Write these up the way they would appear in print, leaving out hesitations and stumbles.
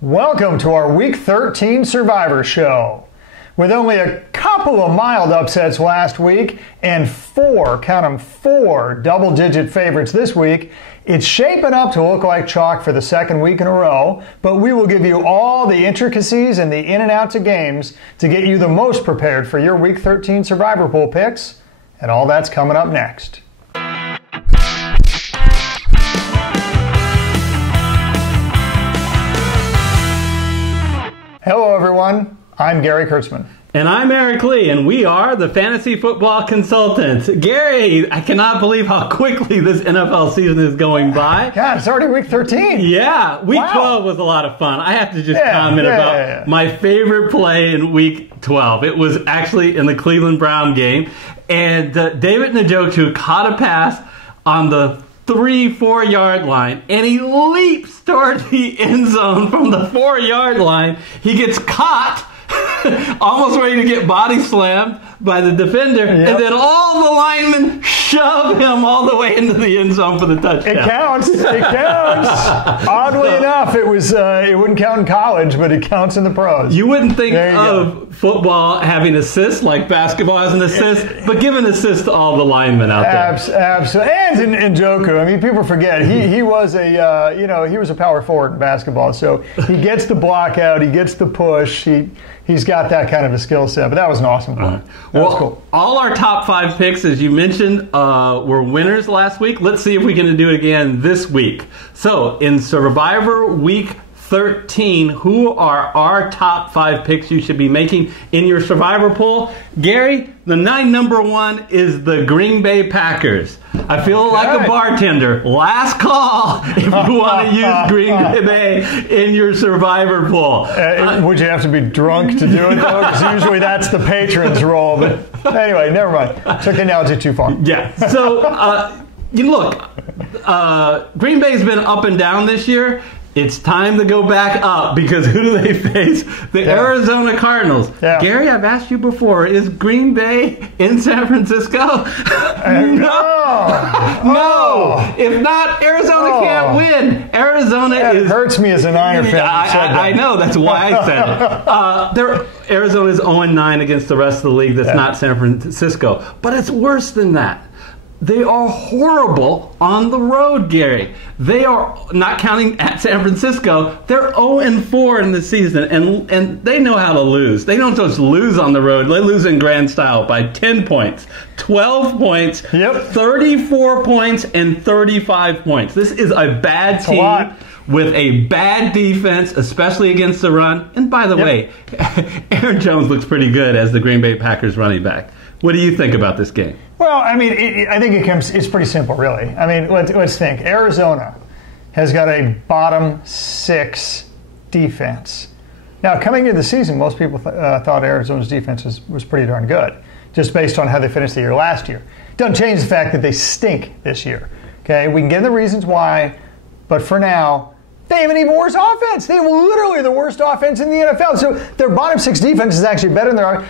Welcome to our Week 13 Survivor Show. With only a couple of mild upsets last week and four double-digit favorites this week, it's shaping up to look like chalk for the second week in a row, but we will give you all the intricacies and the in and outs of games to get you the most prepared for your Week 13 Survivor Pool picks, and all that's coming up next. Hello everyone, I'm Gary Kurtzman. And I'm Eric Lee, and we are the Fantasy Football Consultants. Gary, I cannot believe how quickly this NFL season is going by. God, it's already Week 13. Yeah, Week 12 was a lot of fun. I have to just comment about my favorite play in Week 12. It was actually in the Cleveland Brown game, and David Njoku caught a pass on the 3-4 yard line, and he leaps toward the end zone from the 4-yard line. He gets caught, almost ready to get body slammed by the defender, and then all the linemen shove him all the way into the end zone for the touchdown. It counts. It counts. Oddly enough, it wouldn't count in college, but it counts in the pros. You wouldn't think of football having assists like basketball has an assist, but give an assist to all the linemen out there. Absolutely. And Njoku, I mean, people forget he was a power forward in basketball, so he gets the block out, he gets the push, he's got that kind of a skill set. But that was an awesome play. Well, cool. All our top 5 picks, as you mentioned, were winners last week. Let's see if we can do it again this week. So, in Survivor Week 13, who are our top 5 picks you should be making in your Survivor pool? Gary, the number 1 is the Green Bay Packers. I feel like a bartender. Last call if you want to use Green Bay in your Survivor pool. Would you have to be drunk to do it, though? Because usually that's the patron's role. But anyway, never mind. Took the analogy too far. Yeah. So, Green Bay's been up and down this year. It's time to go back up because who do they face? The Arizona Cardinals. Yeah. Gary, I've asked you before, is Green Bay in San Francisco? No. If not, Arizona can't win. Arizona It hurts me as a Niner fan. I know, that's why I said it. Arizona is 0-9 against the rest of the league that's not San Francisco. But it's worse than that. They are horrible on the road, Gary. They are, not counting at San Francisco, they're 0-4 in the season, and they know how to lose. They don't just lose on the road. They lose in grand style by 10 points, 12 points, 34 points, and 35 points. This is a bad team with a bad defense, especially against the run. And by the way, Aaron Jones looks pretty good as the Green Bay Packers running back. What do you think about this game? Well, I mean, I think it's pretty simple, really. I mean, let's think. Arizona has got a bottom 6 defense. Now, coming into the season, most people thought Arizona's defense was pretty darn good, just based on how they finished the year last year. Doesn't change the fact that they stink this year. Okay, we can get the reasons why, but for now, they have an even worse offense. They have literally the worst offense in the NFL. So their bottom 6 defense is actually better than their.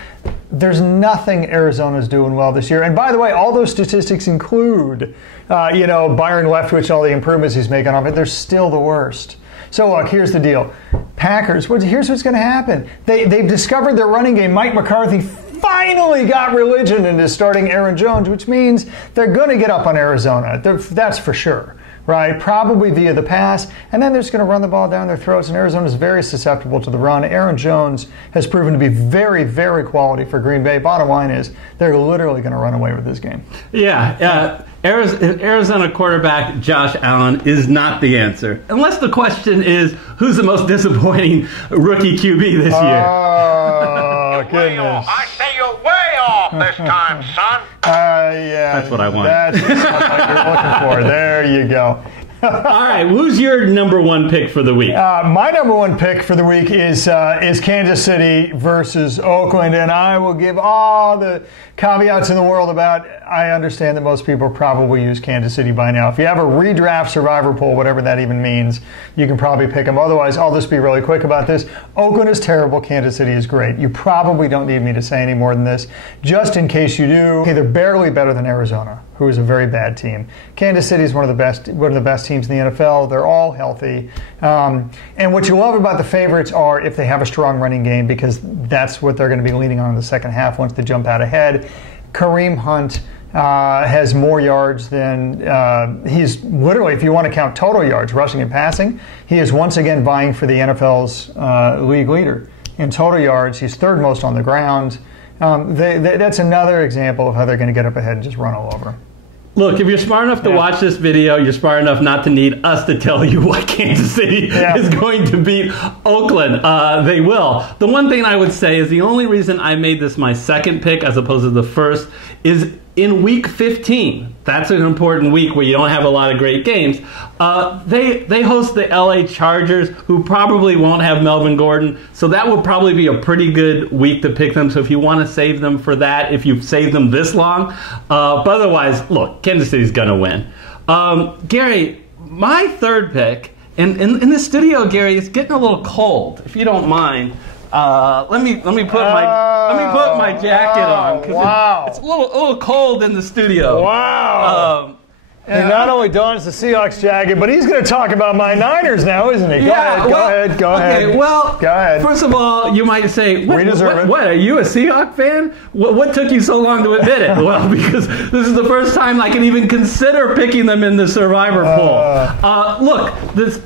There's nothing Arizona's doing well this year. And by the way, all those statistics include, Byron Leftwich, all the improvements he's making on it. They're still the worst. So look, here's the deal. Packers, here's what's going to happen. They've discovered their running game. Mike McCarthy finally got religion into starting Aaron Jones, which means they're going to get up on Arizona. That's for sure. Right, probably via the pass, and then they're just going to run the ball down their throats, and Arizona is very susceptible to the run. Aaron Jones has proven to be very, very quality for Green Bay. Bottom line is they're literally going to run away with this game. Yeah, Arizona quarterback Josh Allen is not the answer, unless the question is who's the most disappointing rookie QB this year. Oh, goodness. I say you're way off this time, son. That's what I want. That's what you're looking for. There you go. All right, who's your number 1 pick for the week? My number 1 pick for the week is Kansas City versus Oakland, and I will give all the caveats in the world about. I understand that most people probably use Kansas City by now. If you have a redraft Survivor pool, whatever that even means, you can probably pick them. Otherwise, I'll just be really quick about this. Oakland is terrible. Kansas City is great. You probably don't need me to say any more than this. Just in case you do, okay, they're barely better than Arizona. who is a very bad team. Kansas City is one of the best teams in the NFL. They're all healthy. And what you love about the favorites are if they have a strong running game, because that's what they're going to be leaning on in the second half once they jump out ahead. Kareem Hunt has more yards than he's literally, if you want to count total yards, rushing and passing, he is once again vying for the NFL's league leader in total yards. He's third most on the ground. That's another example of how they're going to get up ahead and just run all over. Look, if you're smart enough to watch this video, you're smart enough not to need us to tell you what Kansas City is going to beat Oakland. They will. The one thing I would say is the only reason I made this my second pick as opposed to the first is in week 15. That's an important week where you don't have a lot of great games. They host the LA Chargers, who probably won't have Melvin Gordon. So that would probably be a pretty good week to pick them. So if you want to save them for that, if you've saved them this long. But otherwise, look, Kansas City's going to win. Gary, my third pick, and in the studio, Gary, it's getting a little cold, if you don't mind. Let me put my jacket on, because it's a little cold in the studio. Wow. And not only dons the Seahawks jacket, but he's going to talk about my Niners now, isn't he? Go ahead. Okay, well, go ahead. First of all, you might say, we deserve it. What, are you a Seahawks fan? What took you so long to admit it? Well, because this is the first time I can even consider picking them in the Survivor poll. Look,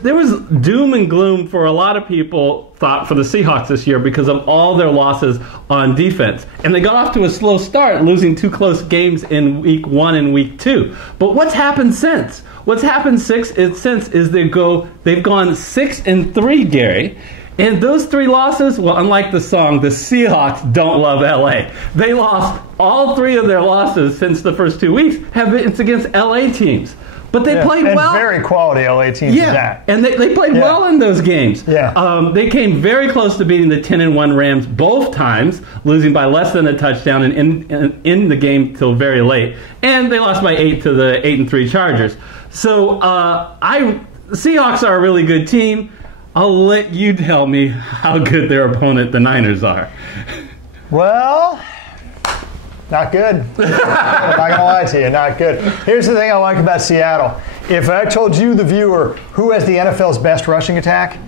there was doom and gloom for a lot of people thought for the Seahawks this year because of all their losses on defense. And they got off to a slow start, losing 2 close games in week 1 and week 2. But what's happened since? What's happened since is they've gone 6-3, Gary. And those 3 losses, well, unlike the song, the Seahawks don't love LA. They lost all 3 of their losses since the first 2 weeks it's against LA teams. But they played well. Very quality LA teams. And they played well in those games. They came very close to beating the 10-1 Rams both times, losing by less than a touchdown and in the game till very late. And they lost by 8 to the 8-3 Chargers. So the Seahawks are a really good team. I'll let you tell me how good their opponent, the Niners, are. Well, not good. I'm not going to lie to you, not good. Here's the thing I like about Seattle. If I told you, the viewer, who has the NFL's best rushing attack,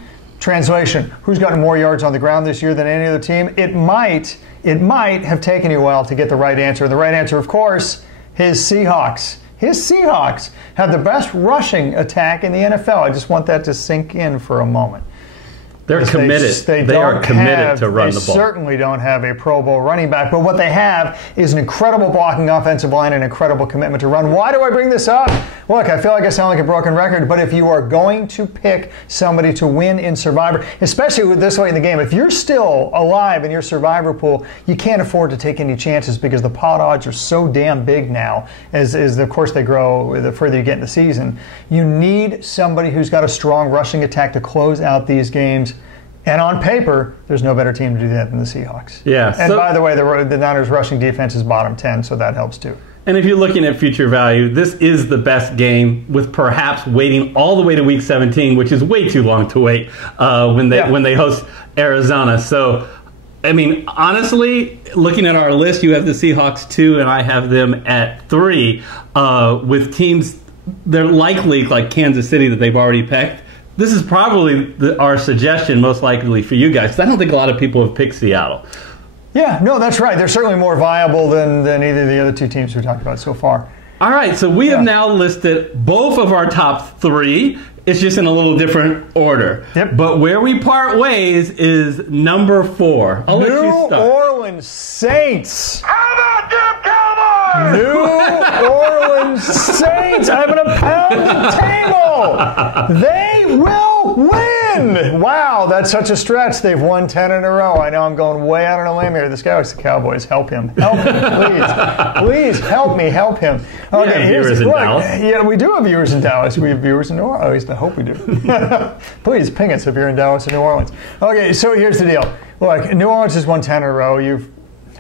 translation, who's gotten more yards on the ground this year than any other team, it might have taken you a while to get the right answer. The right answer, of course, is Seahawks. His Seahawks have the best rushing attack in the NFL. I just want that to sink in for a moment. They're committed. They are committed to run the ball. They certainly don't have a Pro Bowl running back, but what they have is an incredible blocking offensive line and an incredible commitment to run. Why do I bring this up? Look, I feel like I sound like a broken record, but if you are going to pick somebody to win in Survivor, especially with this late in the game, if you're still alive in your Survivor pool, you can't afford to take any chances because the pot odds are so damn big now, as of course they grow the further you get in the season. You need somebody who's got a strong rushing attack to close out these games. And on paper, there's no better team to do that than the Seahawks. Yeah. And by the way, the Niners' rushing defense is bottom 10, so that helps too. And if you're looking at future value, this is the best game, with perhaps waiting all the way to Week 17, which is way too long to wait when they host Arizona. So, I mean, honestly, looking at our list, you have the Seahawks 2, and I have them at 3, with teams they're likely like Kansas City that they've already picked. This is probably our suggestion most likely for you guys, because I don't think a lot of people have picked Seattle. Yeah, no, that's right. They're certainly more viable than either of the other 2 teams we talked about so far. All right, so we have now listed both of our top 3. It's just in a little different order. Yep. But where we part ways is number 4. I'll let you start. New Orleans Saints. How about them Cowboys? New Orleans Saints. I'm going to pound the table. They will win. Wow, that's such a stretch. They've won 10 in a row. I know I'm going way out on a limb here. This guy likes the Cowboys. Help him. Help him, please. Please help me. Help him. Okay, viewers in Dallas. Yeah, we do have viewers in Dallas. We have viewers in New Orleans. At least I hope we do. Please ping us if you're in Dallas or New Orleans. Okay, so here's the deal. Look, New Orleans has won 10 in a row. You've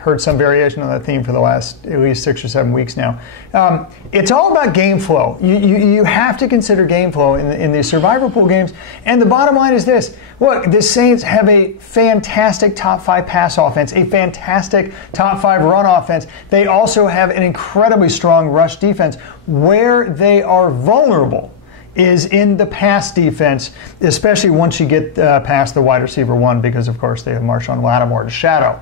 heard some variation on that theme for the last at least 6 or 7 weeks now. It's all about game flow. You have to consider game flow in these survivor pool games. And the bottom line is this. Look, the Saints have a fantastic top 5 pass offense, a fantastic top 5 run offense. They also have an incredibly strong rush defense. Where they are vulnerable is in the pass defense, especially once you get past the wide receiver 1, because of course they have Marshawn Lattimore to shadow.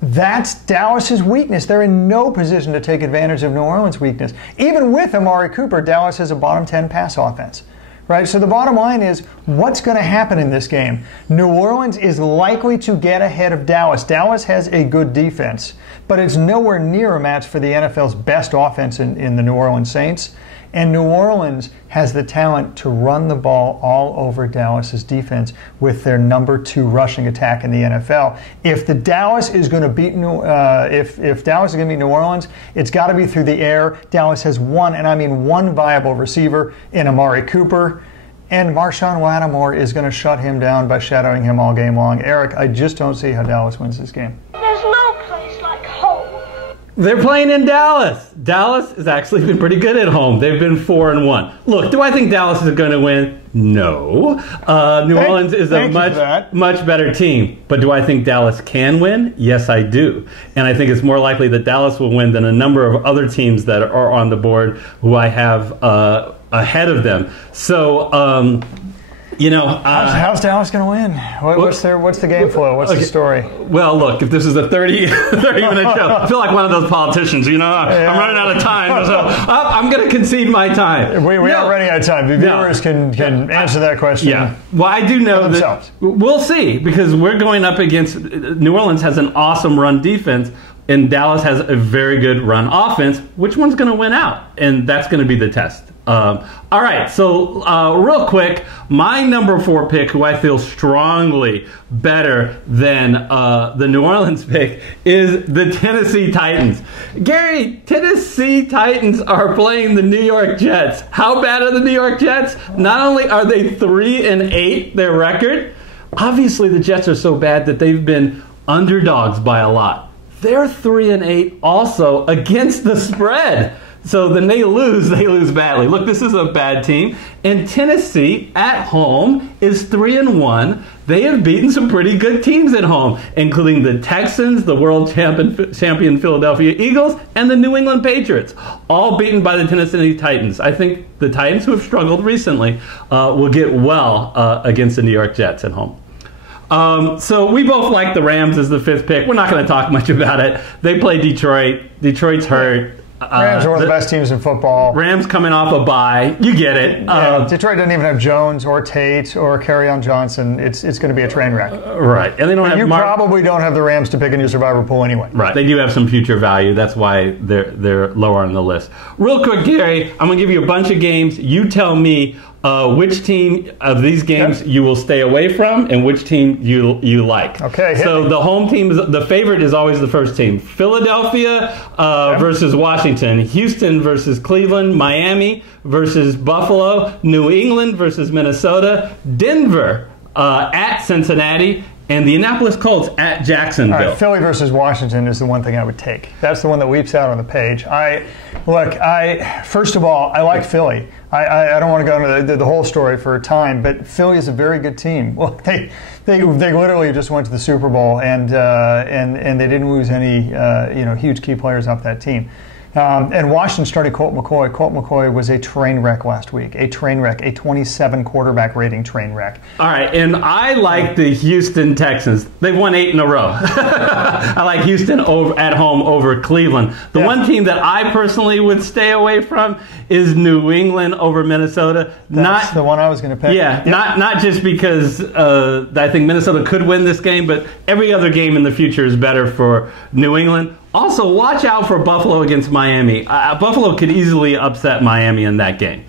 That's Dallas's weakness. They're in no position to take advantage of New Orleans' weakness. Even with Amari Cooper, Dallas has a bottom 10 pass offense. Right? So the bottom line is, what's going to happen in this game? New Orleans is likely to get ahead of Dallas. Dallas has a good defense, but it's nowhere near a match for the NFL's best offense in the New Orleans Saints. And New Orleans has the talent to run the ball all over Dallas's defense with their number 2 rushing attack in the NFL. If Dallas is going to beat if Dallas is going to beat New Orleans, it's got to be through the air. Dallas has one, and I mean one viable receiver in Amari Cooper. And Marshawn Lattimore is going to shut him down by shadowing him all game long. Eric, I just don't see how Dallas wins this game. There's no place like home. They're playing in Dallas. Dallas has actually been pretty good at home. They've been 4-1. Look, do I think Dallas is going to win? No. New Orleans is a much better team. But do I think Dallas can win? Yes, I do. And I think it's more likely that Dallas will win than a number of other teams that are on the board who I have ahead of them. So, how's Dallas going to win? What's the game flow? What's the story? Well, look, if this is a 30-minute show, I feel like one of those politicians. I'm running out of time, so I'm going to concede my time. We aren't running out of time. The viewers can answer that question. Yeah. Well, I do know that we'll see, because we're going up against New Orleans has an awesome run defense, and Dallas has a very good run offense. Which one's going to win out? And that's going to be the test. All right, so real quick, my number 4 pick, who I feel strongly better than the New Orleans pick, is the Tennessee Titans. Gary, Tennessee Titans are playing the New York Jets. How bad are the New York Jets? Not only are they 3-8, their record, obviously the Jets are so bad that they've been underdogs by a lot. They're 3-8 also against the spread. So then they lose badly. Look, this is a bad team. And Tennessee at home is 3-1. They have beaten some pretty good teams at home, including the Texans, the world champion Philadelphia Eagles, and the New England Patriots, all beaten by the Tennessee Titans. I think the Titans, who have struggled recently, will get well against the New York Jets at home. So we both like the Rams as the 5th pick. We're not going to talk much about it. They play Detroit. Detroit's hurt. Rams are one of the best teams in football. Rams coming off a bye. You get it. Detroit doesn't even have Jones or Tate or Kerryon Johnson. It's going to be a train wreck. Right. And they don't have you probably don't have the Rams to pick in your survivor pool anyway. Right. They do have some future value. That's why they're lower on the list. Real quick, Gary, I'm going to give you a bunch of games. You tell me which team of these games you will stay away from and which team you like. Okay. So the home team, the favorite is always the first team. Philadelphia versus Washington. Houston versus Cleveland. Miami versus Buffalo. New England versus Minnesota. Denver at Cincinnati. And the Indianapolis Colts at Jacksonville. All right, Philly versus Washington is the one thing I would take. That's the one that weeps out on the page. First of all, I like Philly. I don't want to go into the whole story for time, but Philly is a very good team. Well, they literally just went to the Super Bowl and they didn't lose any huge key players off that team. And Washington started Colt McCoy. Colt McCoy was a train wreck last week. A train wreck, a 27 quarterback rating train wreck. All right, and I like the Houston Texans. They've won 8 in a row. I like Houston at home over Cleveland. The one team that I personally would stay away from is New England over Minnesota. That's the one I was going to pick. Yeah, not just because I think Minnesota could win this game, but every other game in the future is better for New England. Also, watch out for Buffalo against Miami. Buffalo could easily upset Miami in that game.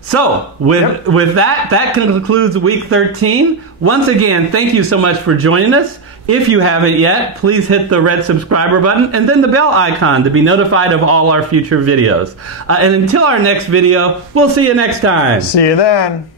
So, with that concludes Week 13. Once again, thank you so much for joining us. If you haven't yet, please hit the red subscriber button and then the bell icon to be notified of all our future videos. And until our next video, we'll see you next time. See you then.